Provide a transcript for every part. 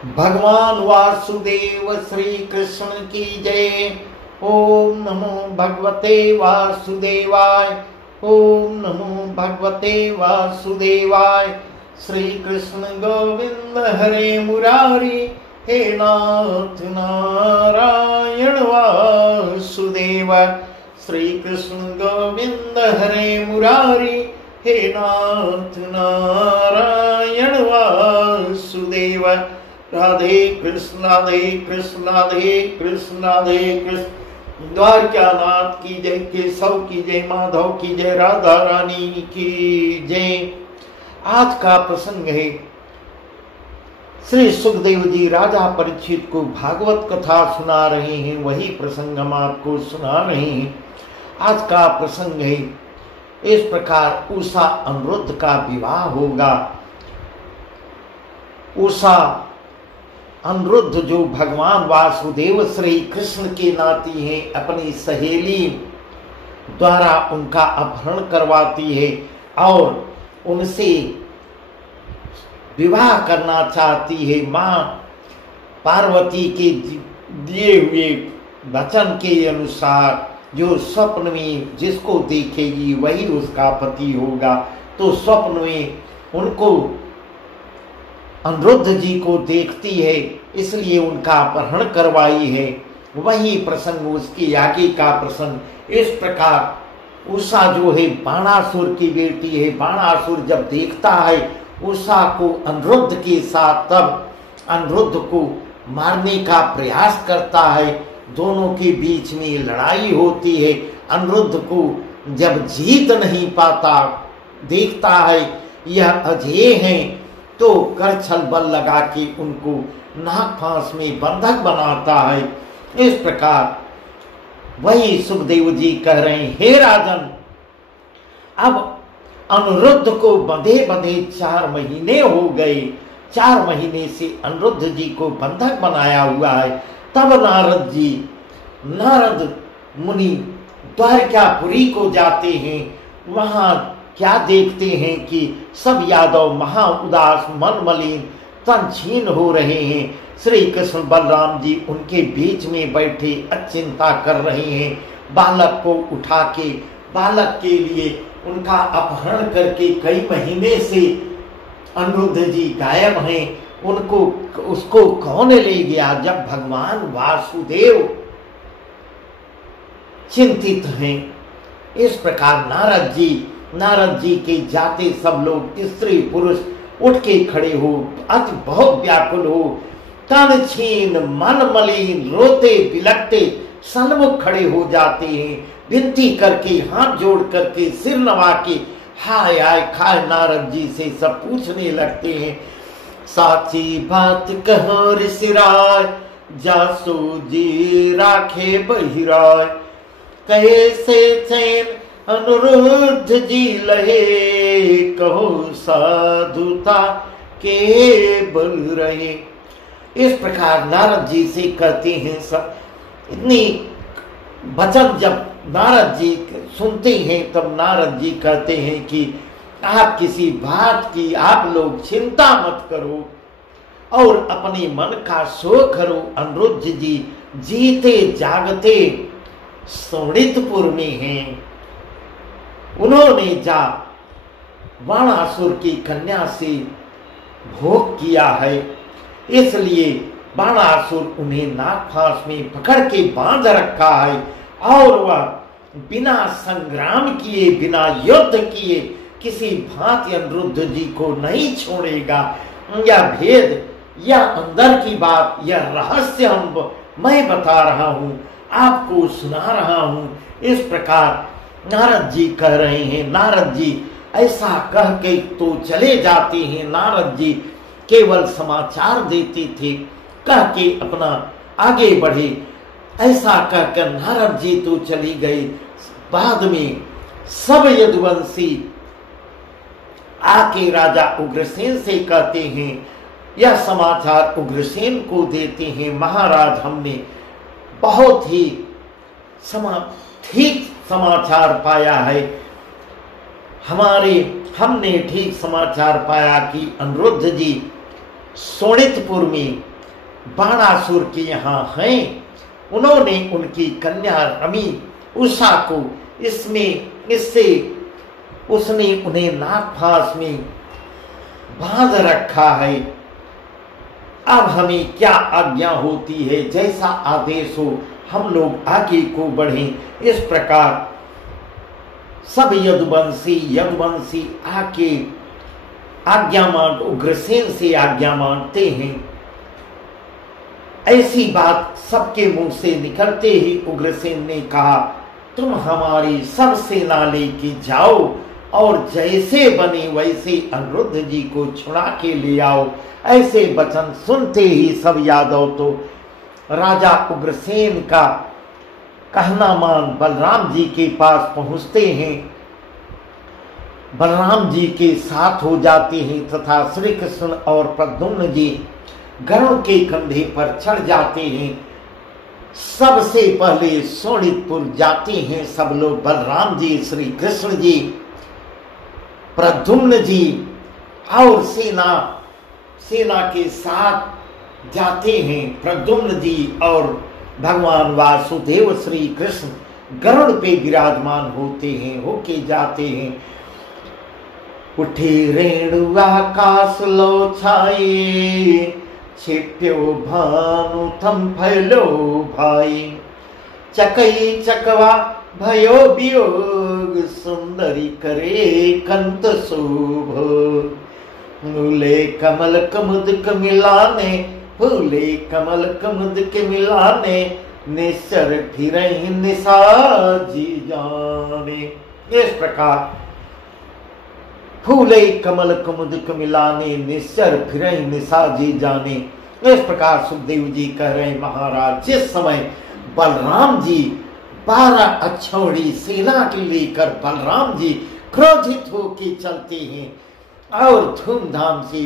भगवान वासुदेव श्री कृष्ण की जय। ओम नमो भगवते वासुदेवाय। ओम नमो भगवते वासुदेवाय। श्री कृष्ण गोविंद हरे मुरारी, हे नाथ नारायण वासुदेव। श्री कृष्ण गोविंद हरे मुरारी, हे नाथ नारायण वासुदेव। राधे कृष्ण राधे कृष्ण राधे कृष्ण राधे कृष्ण। द्वारकानाथ की जय, केशव की जय, माधव की जय, राधा रानी की जय। आज का प्रसंग है, श्री सुखदेव जी राजा परीक्षित को भागवत कथा सुना रहे हैं। वही प्रसंग हम आपको सुना रहे हैं। आज का प्रसंग है, इस प्रकार उषा अनिरुद्ध का विवाह होगा। उषा अनिरुद्ध जो भगवान वासुदेव श्री कृष्ण के नाती हैं, अपनी सहेली द्वारा उनका अपहरण करवाती है और उनसे विवाह करना चाहती है। मां पार्वती के दिए हुए वचन के अनुसार जो स्वप्न में जिसको देखेगी वही उसका पति होगा। तो स्वप्न में उनको अनिरुद्ध जी को देखती है, इसलिए उनका अपहरण करवाई है। वही प्रसंग उसकी आगे का प्रसंग। इस प्रकार उषा जो है बाणासुर की बेटी है। बाणासुर जब देखता है उषा को अनिरुद्ध के साथ, तब अनिरुद्ध को मारने का प्रयास करता है। दोनों के बीच में लड़ाई होती है। अनिरुद्ध को जब जीत नहीं पाता, देखता है यह अजय हैं, तो कर छल बल लगा के उनको नाग फांस में बंधक बनाता है। इस प्रकार वही सुखदेव जी कह रहे हैं, हे राजन, अब अनिरुद्ध को बंधे बंधे 4 महीने हो गए। 4 महीने से अनिरुद्ध जी को बंधक बनाया हुआ है। तब नारद मुनि द्वारकापुरी को जाते हैं। वहां क्या देखते हैं कि सब यादव महा उदास, मन मलिन, तन छीन हो रहे हैं। श्री कृष्ण बलराम जी उनके बीच में बैठे अचिंता कर रहे हैं। बालक को उठा के, बालक के लिए उनका अपहरण करके कई महीने से अनिरुद्ध जी गायब हैं। उसको कौन ले गया? जब भगवान वासुदेव चिंतित हैं। इस प्रकार नारद जी के जाते सब लोग, स्त्री पुरुष उठ के खड़े हो, अति बहुत व्याकुल हो, तन छीन मन मलिन, रोते बिलखते सन्मुख खड़े हो जाते हैं। विनती करके, हाथ जोड़ करके, सिर नवा के हाय हाय खाए नारद जी से सब पूछने लगते हैं। साची बात कहो ऋषिराय, जासू जी राखे बहिराय। कैसे चैन अनिरुद्ध जी लहे, कहो साधुता के बल रहे। इस प्रकार नारद जी से कहते हैं सब। इतनी वचन जब नारद जी सुनते हैं, तब नारद जी कहते हैं कि आप किसी बात की आप लोग चिंता मत करो और अपने मन का शोक करो। अनिरुद्ध जी जीते जागते शोणितपुर में हैं। उन्होंने जा बाणासुर की कन्या से भोग किया है, इसलिए बाणासुर उन्हें नागफांस में पकड़ के बांध रखा है और वह बिना संग्राम किए, बिना युद्ध किए किसी भांति अनिरुद्ध जी को नहीं छोड़ेगा। यह भेद, यह अंदर की बात, यह रहस्य मैं बता रहा हूं, आपको सुना रहा हूं। इस प्रकार नारद जी कह रहे हैं। नारद जी ऐसा कह के तो चले जाते हैं। नारद जी केवल समाचार देते थे, कह के अपना आगे बढ़े। ऐसा कहकर नारद जी तो चली गई। बाद में सब यदुवंशी आके राजा उग्रसेन से कहते हैं, यह समाचार उग्रसेन को देते हैं, महाराज हमने बहुत ही ठीक समाचार पाया है। हमने ठीक समाचार पाया कि अनिरुद्ध जी शोणितपुर में बाणासुर के यहाँ हैं, उन्होंने उनकी कन्या रमी उषा को इससे उसने उन्हें नागफांस में बांध रखा है। अब हमें क्या आज्ञा होती है, जैसा आदेश हो हम लोग आगे को बढ़ें। इस प्रकार सब यदुवंशी आके आज्ञा मांग उग्रसेन से आज्ञा मांगते हैं। ऐसी बात सबके मुंह से निकलते ही उग्रसेन ने कहा, तुम हमारी सब सेना लेके जाओ और जैसे बने वैसे अनिरुद्ध जी को छुड़ा के ले आओ। ऐसे वचन सुनते ही सब यादव तो राजा उग्रसेन का कहना मान बलराम जी के पास पहुंचते हैं, बलराम जी के साथ हो जाते हैं तथा श्री कृष्ण और प्रद्युम्न जी गरुड़ के कंधे पर चढ़ जाते हैं। सबसे पहले शोणितपुर जाते हैं सब लोग, बलराम जी, श्री कृष्ण जी, प्रद्युम्न जी और सेना के साथ जाते हैं। प्रद्युम्न जी और भगवान वासुदेव श्री कृष्ण गरुड़ पे विराजमान होते हैं, होके जाते हैं। उठे रेणु आकाश लो छाए, छिट्यो भानु थम फैलो भाई। चकई चकवा भयो वियोग, सुंदरी करे कंत शोभ। फूले कमल कमुद मिलाने, फूले कमल कमुद के मिलाने, निश्चर फिरहि निसाजी जाने। इस प्रकार फूले कमल कुमुद मिलाने, निश्चर फिरहि निसाजी जाने। इस प्रकार सुखदेव जी कह रहे हैं, महाराज जिस समय बलराम जी 12 अक्षौणी सेना के लेकर बलराम जी क्रोधित होकर चलते हैं और धूमधाम से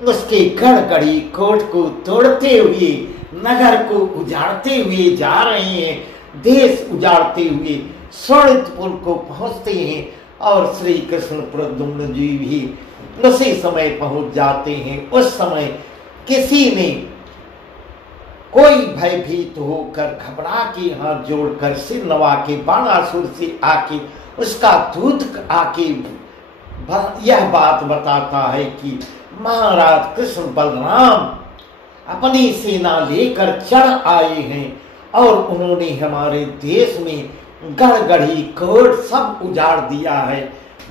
उसके गढ़गढ़ी कोट को तोड़ते हुए नगर को उजाड़ते हुए जा रहे हैं, देश उजाड़ते हुए शोणितपुर को पहुंचते हैं और श्री कृष्ण प्रद्युम्न जी भी उसी समय पहुंच जाते हैं। उस समय किसी ने कोई भयभीत होकर घबरा के हाथ जोड़कर सिर नवा के बाणासुर से आके उसका दूत आके यह बात बताता है कि महाराज कृष्ण बलराम अपनी सेना लेकर चढ़ आए हैं और उन्होंने हमारे देश में गढ़गढ़ी कोट सब उजाड़ दिया है,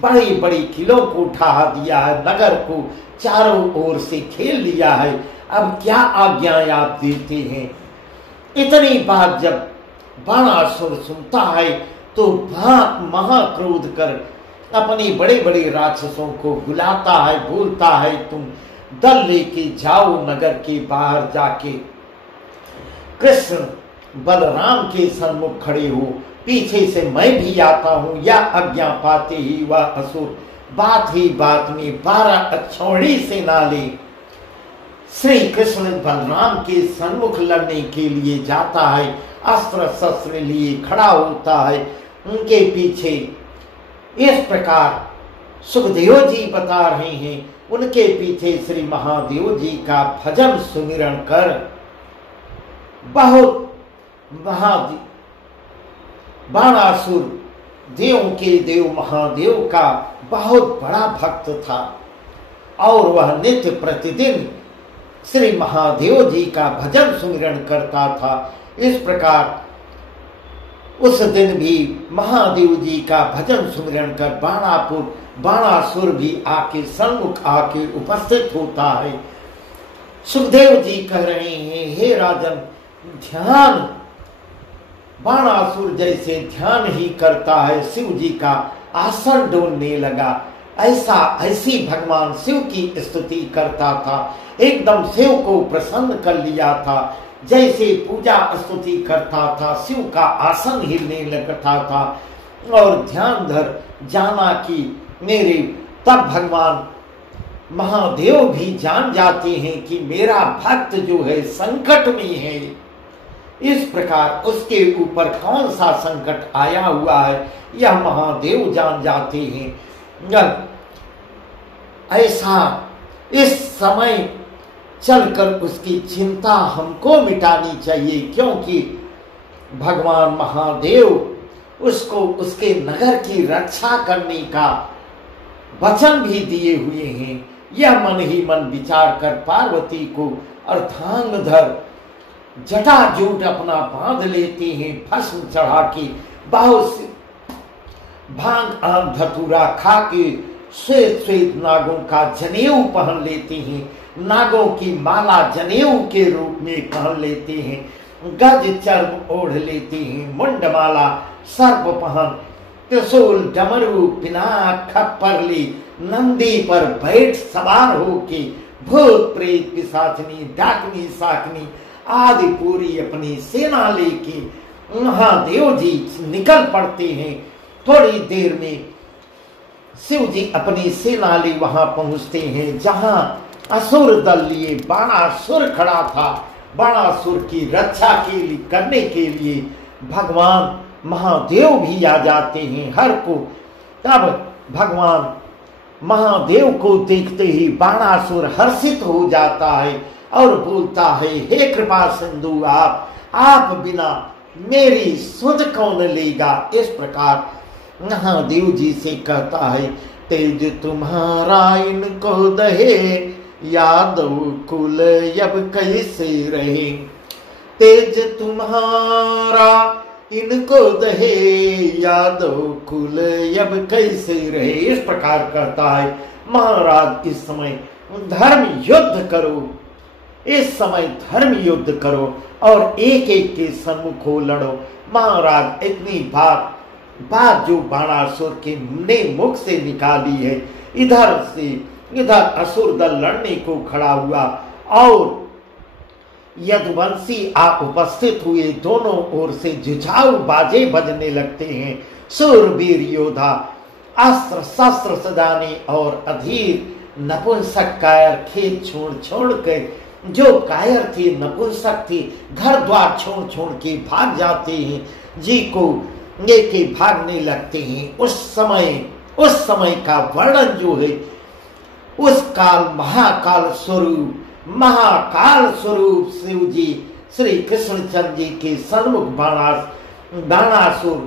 बड़ी बड़ी किलों को ढहा दिया है, नगर को चारों ओर से घेर लिया है। अब क्या आज्ञाएं आप देते हैं? इतनी बात जब बाणासुर सुनता है तो महाक्रोध कर अपने बड़े बड़े राक्षसों को बुलाता है, बोलता है तुम दल लेके जाओ नगर के बाहर जाके कृष्ण बलराम के सन्मुख खड़े हो, पीछे से मैं भी आता हूं। या आज्ञा पाते ही वह असुर बात ही बात में 12 अक्षौणी सेना ले श्री कृष्ण बलराम के सन्मुख लड़ने के लिए जाता है, अस्त्र शस्त्र लिए खड़ा होता है उनके पीछे। इस प्रकार सुखदेव जी बता रहे हैं, उनके पीछे श्री महादेव जी का भजन सुमिरन कर बहुत बाणासुर देव के देव महादेव का बहुत बड़ा भक्त था और वह नित्य प्रतिदिन श्री महादेव जी का भजन सुमिरन करता था। इस प्रकार उस दिन भी महादेव जी का भजन सुमिरन कर बाणासुर भी आके सन्मुख आके उपस्थित होता है। सुखदेव जी कह रहे हैं, हे राजन, ध्यान बाणासुर जैसे ध्यान ही करता है, शिव जी का आसन डोलने लगा, ऐसी भगवान शिव की स्तुति करता था, एकदम शिव को प्रसन्न कर लिया था। जैसे पूजा स्तुति करता था, शिव का आसन हिलने लगता था और ध्यान धर जाना कि मेरे, तब भगवान महादेव भी जान जाते हैं कि मेरा भक्त जो है संकट में है। इस प्रकार उसके ऊपर कौन सा संकट आया हुआ है यह महादेव जान जाते हैं। ऐसा इस समय चलकर उसकी चिंता हमको मिटानी चाहिए, क्योंकि भगवान महादेव उसको उसके नगर की रक्षा करने का वचन भी दिए हुए हैं। यह मन ही मन विचार कर पार्वती को अर्धांगधर जटाजूट अपना बांध लेते हैं, भस्म चढ़ा के, बहुत से भांग आम धतूरा खा के श्वेत श्वेत नागों का जनेऊ पहन लेते हैं, नागों की माला जनेऊ के रूप में पहन लेते हैं, गज चर्म ओढ़ लेते हैं, मुंडमाला सर्प पहन, त्रिशूल डमरू पिनाक खप्पर ली, नंदी पर बैठ सवार होके भूत प्रेत पिशाचनी डाकनी साकनी आदि पूरी अपनी सेना लेके महादेव जी निकल पड़ते हैं। थोड़ी देर में शिव जी अपनी सेना ले वहां पहुंचते हैं जहां असुर दल लिए बाणासुर खड़ा था। बाणासुर की रक्षा के लिए करने के लिए भगवान महादेव भी आ जाते हैं हर को। तब भगवान महादेव को देखते ही बाणासुर हर्षित हो जाता है और बोलता है, हे कृपा सिंधु आप बिना मेरी सुध कौन लेगा। इस प्रकार महादेव जी से कहता है, तेज तुम्हारा इनको दहे, यादव कुल अब कैसे रहे। तेज तुम्हारा इनको दहे, यादव कुल अब कैसे रहे। इस प्रकार कहता है, महाराज इस समय धर्म युद्ध करो, इस समय धर्म युद्ध करो और एक एक के सम्मुख हो लड़ो। महाराज इतनी बात जो बाणासुर के ने मुख से निकाली है, इधर असुर दल लड़ने को खड़ा हुआ और यदुवंशी आ उपस्थित हुए। दोनों ओर से जुझारू बाजे बजने लगते हैं। शूरवीर योद्धा अस्त्र शस्त्र सजाने और अधीर नपुंसक कायर खेत छोड़ कर, जो कायर थे नपुंसक थे, घर द्वार छोड़ के भाग जाते हैं, जी को लेके भागने लगते हैं। उस समय का वर्णन जो है, उस काल महाकाल स्वरूप शिव जी श्री कृष्णचंद्र जी के सन्मुख बाणासुर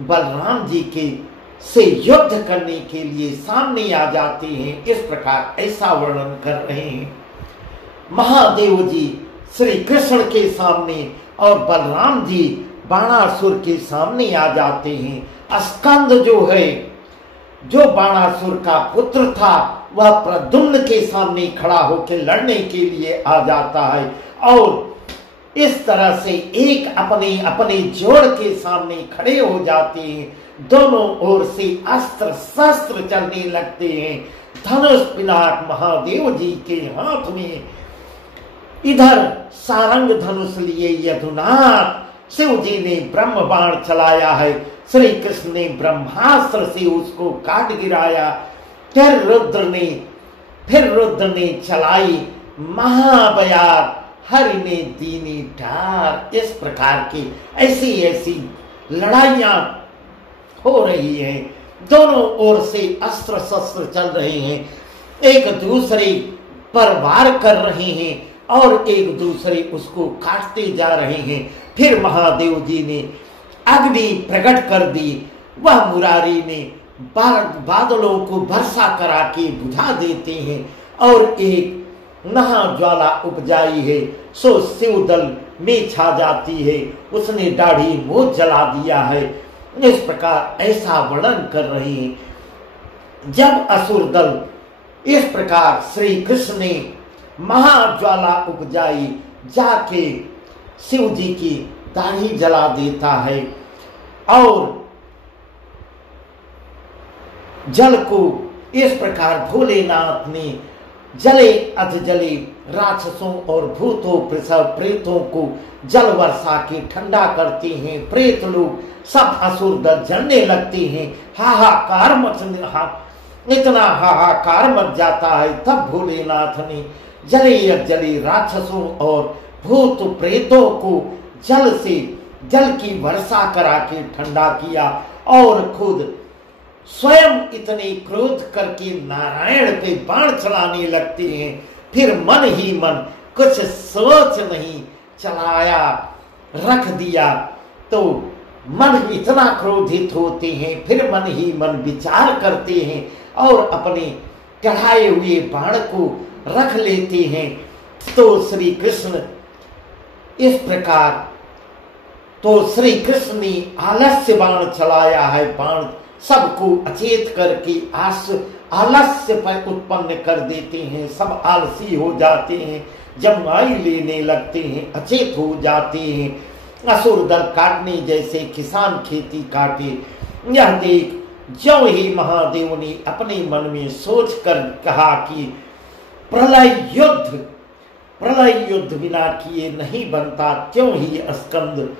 बलराम जी के से युद्ध करने के लिए सामने आ जाते हैं। इस प्रकार ऐसा वर्णन कर रहे हैं। महादेव जी श्री कृष्ण के सामने और बलराम जी बाणासुर के सामने आ जाते हैं। स्कंद जो है, जो बाणासुर का पुत्र था, वह प्रद्युम्न के सामने खड़ा होकर लड़ने के लिए आ जाता है और इस तरह से एक अपने जोड़ के सामने खड़े हो जाते हैं। दोनों ओर से अस्त्र शस्त्र चलने लगते हैं। धनुष पिनाक महादेव जी के हाथ में, इधर सारंग धनुष लिए यदुनाथ शिव जी ने ब्रह्म बाण चलाया है। श्री कृष्ण ने ब्रह्मास्त्र से उसको काट गिराया। फिर रुद्र ने चलाई महाबयार, हरि ने दीनी ठार। इस प्रकार की ऐसी लड़ाइयां हो रही हैं। दोनों ओर से अस्त्र शस्त्र चल रहे हैं, एक दूसरे पर वार कर रहे हैं और एक दूसरे उसको काटते जा रहे हैं। फिर महादेव जी ने अग्नि प्रकट कर दी। वह मुरारी ने बादलों को वर्षा करा के बुझा देते हैं और एक महाज्वाला उपजाई है, सो शिव दल में छा जाती है। उसने दाढ़ी मुंह जला दिया है। इस प्रकार ऐसा वर्णन कर रहे हैं। जब असुर दल इस प्रकार श्री कृष्ण ने महाज्वाला उपजाई, जाके शिव जी की दाढ़ी जला देता है और जल को इस प्रकार भोलेनाथ ने जले अध जले राक्षसों और भूतों प्रेतों को जल वर्षा के ठंडा करते हैं। प्रेत लोग सब असुर दल जलने लगते हैं। इतना हाहाकार मच जाता है। तब भोलेनाथ ने जले राक्षसों और भूत प्रेतों को जल की वर्षा करा के ठंडा किया और खुद स्वयं इतने क्रोध करके नारायण पे बाण चलाने लगते हैं। फिर मन ही मन कुछ सोच नहीं चलाया रख दिया तो मन इतना क्रोधित होते हैं, फिर मन ही मन विचार करते हैं और अपने चढ़ाए हुए बाण को रख लेते हैं। तो श्री कृष्ण इस प्रकार, तो श्री कृष्ण ने आलस्य बाण चलाया है। बाण सबको अचेत करके आलस्य पर उत्पन्न कर देते हैं। सब आलसी हो जाते हैं, जमाई लेने लगते हैं, अचेत हो जाते हैं। असुर दल काटने जैसे किसान खेती काटे। यह देख ज्यों ही महादेव ने अपने मन में सोच कर कहा कि प्रलय युद्ध बिना किए नहीं बनता, त्यों ही स्कंद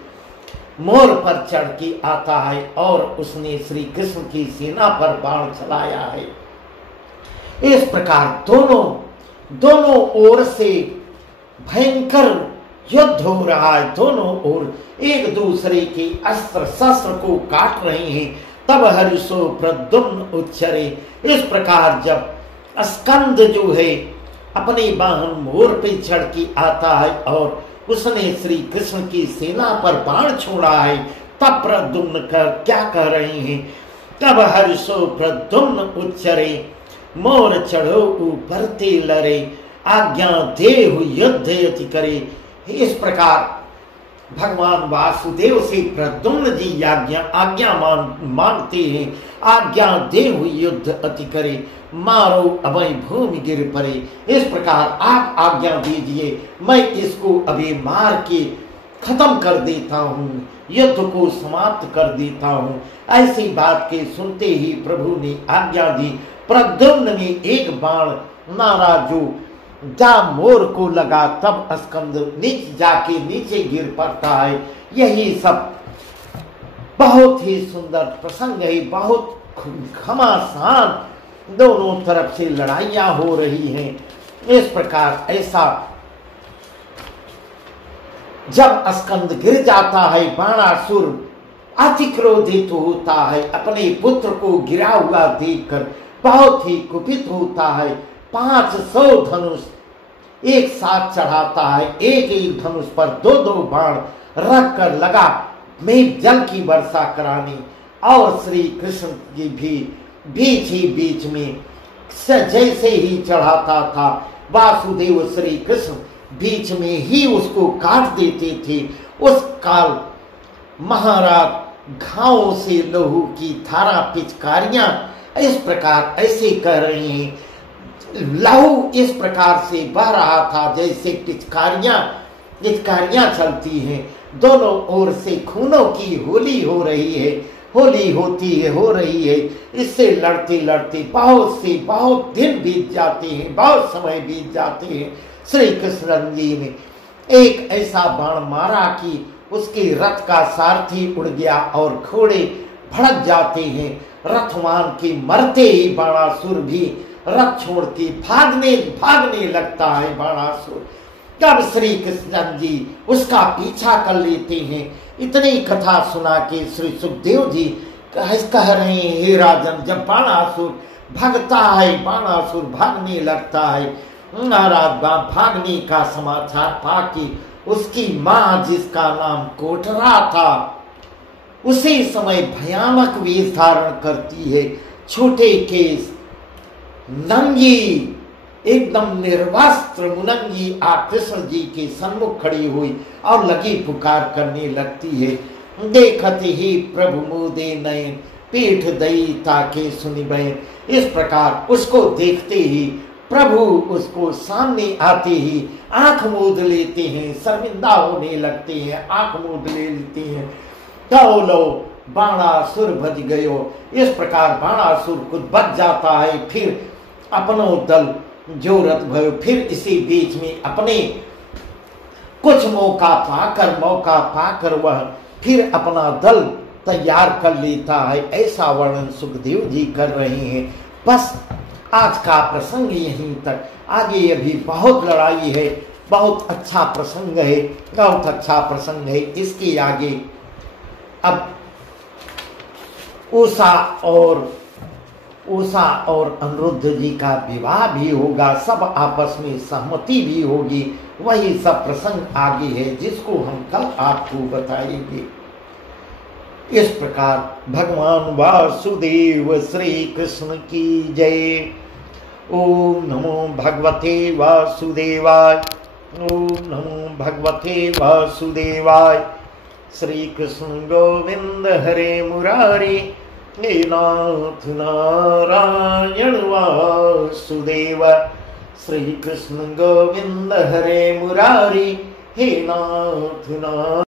मोर पर चढ़ के आता है और उसने श्री कृष्ण की सेना पर बाण चलाया है। इस प्रकार दोनों ओर से भयंकर युद्ध हो रहा है। दोनों ओर एक दूसरे के अस्त्र शस्त्र को काट रहे हैं। तब हर्षो प्रद्युम्न उच्चरे। इस प्रकार जब स्कंद जो है अपने वाहन मोर पे चढ़ के आता है और उसने श्री कृष्ण की सेना पर बाण छोड़ा है, तब प्रद्युम्न क्या कह रहे हैं? तब हर्षो प्रद्युम्न उच्चरे, मोर चढ़ो ऊपर ते लरे, आज्ञा देहु युद्ध यति करे। इस प्रकार भगवान वासुदेव से प्रद्युम्न जी आज्ञा मांगते हैं, आज्ञा देहु युद्ध अति करे, मारो अभय भूमि गिर परे। इस प्रकार आप आज्ञा दीजिए, मैं इसको अभी मार के खत्म कर देता हूँ, युद्ध को समाप्त कर देता हूँ। ऐसी बात के सुनते ही प्रभु ने आज्ञा दी। प्रद्युम्न ने एक बाण मारा जो जा मोर को लगा, तब स्कंद जाके नीचे गिर पड़ता है। यही सब बहुत ही सुंदर प्रसंग है, बहुत घमासान दोनों तरफ से लड़ाइयां हो रही हैं। इस प्रकार ऐसा जब स्कंद गिर जाता है, बाणासुर अति क्रोधित होता है, अपने पुत्र को गिरा हुआ देखकर बहुत ही कुपित होता है। 500 धनुष एक साथ चढ़ाता है, एक धनुष पर 2-2 बाण रख कर लगा में जल की वर्षा कराने। और श्री कृष्ण जी भी बीच ही बीच में जैसे ही चढ़ाता था, वासुदेव श्री कृष्ण बीच में ही उसको काट देते थे। उस काल महाराज घावों से लहू की धारा पिचकारियां इस प्रकार ऐसे कह रहे हैं, लहू इस प्रकार से बह रहा था जैसे पिचकारियां चलती हैं। दोनों ओर से खूनों की होली हो रही है, होली हो रही है। इससे लड़ते लड़ते बहुत दिन बीत जाते हैं, बहुत समय बीत जाते हैं। श्री कृष्ण जी ने एक ऐसा बाण मारा कि उसके रथ का सारथी उड़ गया और घोड़े भड़क जाते हैं। रथवान के मरते ही बाणासुर भी रथ छोड़ के भागने लगता है बाणासुर। तब श्री कृष्ण जी उसका पीछा कर लेते हैं। इतनी कथा सुना के श्री सुखदेव जी कह रहे हैं, हे राजन, जब बाणासुर भागता है, बाणासुर भागने लगता है, महाराज भागने का समाचार पाके उसकी माँ जिसका नाम कोटरा था उसी समय भयानक वेश धारण करती है। छोटे केस, नंगी, एकदम निर्वस्त्र मुनंगी कृष्ण जी के सम्मुख खड़ी हुई और लगी पुकार करने लगती है। देखत ही प्रभु मुदे नयन, पीठ दई ताके सुनि बयन। इस प्रकार उसको देखते ही प्रभु उसको सामने आते ही आंख मूंद लेते हैं, शर्मिंदा होने लगते हैं, आंख मूंद लेते हैं। तो लो बाणासुर बच गयो। इस प्रकार बाणासुर कुछ बच जाता है। फिर अपनो दल जो रथ भयो, फिर इसी बीच में अपने कुछ मौका पाकर वह फिर अपना दल तैयार कर लेता है। ऐसा वर्णन सुखदेव जी कर रहे हैं। बस आज का प्रसंग यहीं तक। आगे अभी बहुत लड़ाई है, बहुत अच्छा प्रसंग है, बहुत अच्छा प्रसंग है। इसके आगे अब उषा और उषा और अनिरुद्ध जी का विवाह भी होगा, सब आपस में सहमति भी होगी। वही सब प्रसंग आगे है जिसको हम कल आपको बताएंगे। इस प्रकार भगवान वासुदेव श्री कृष्ण की जय। ओम नमो भगवते वासुदेवाय। ओम नमो भगवते वासुदेवाय। श्री कृष्ण गोविंद हरे मुरारी, हे नाथ नारायण वासुदेव। श्री कृष्ण गोविंद हरे मुरारी, हे नाथ नारायण।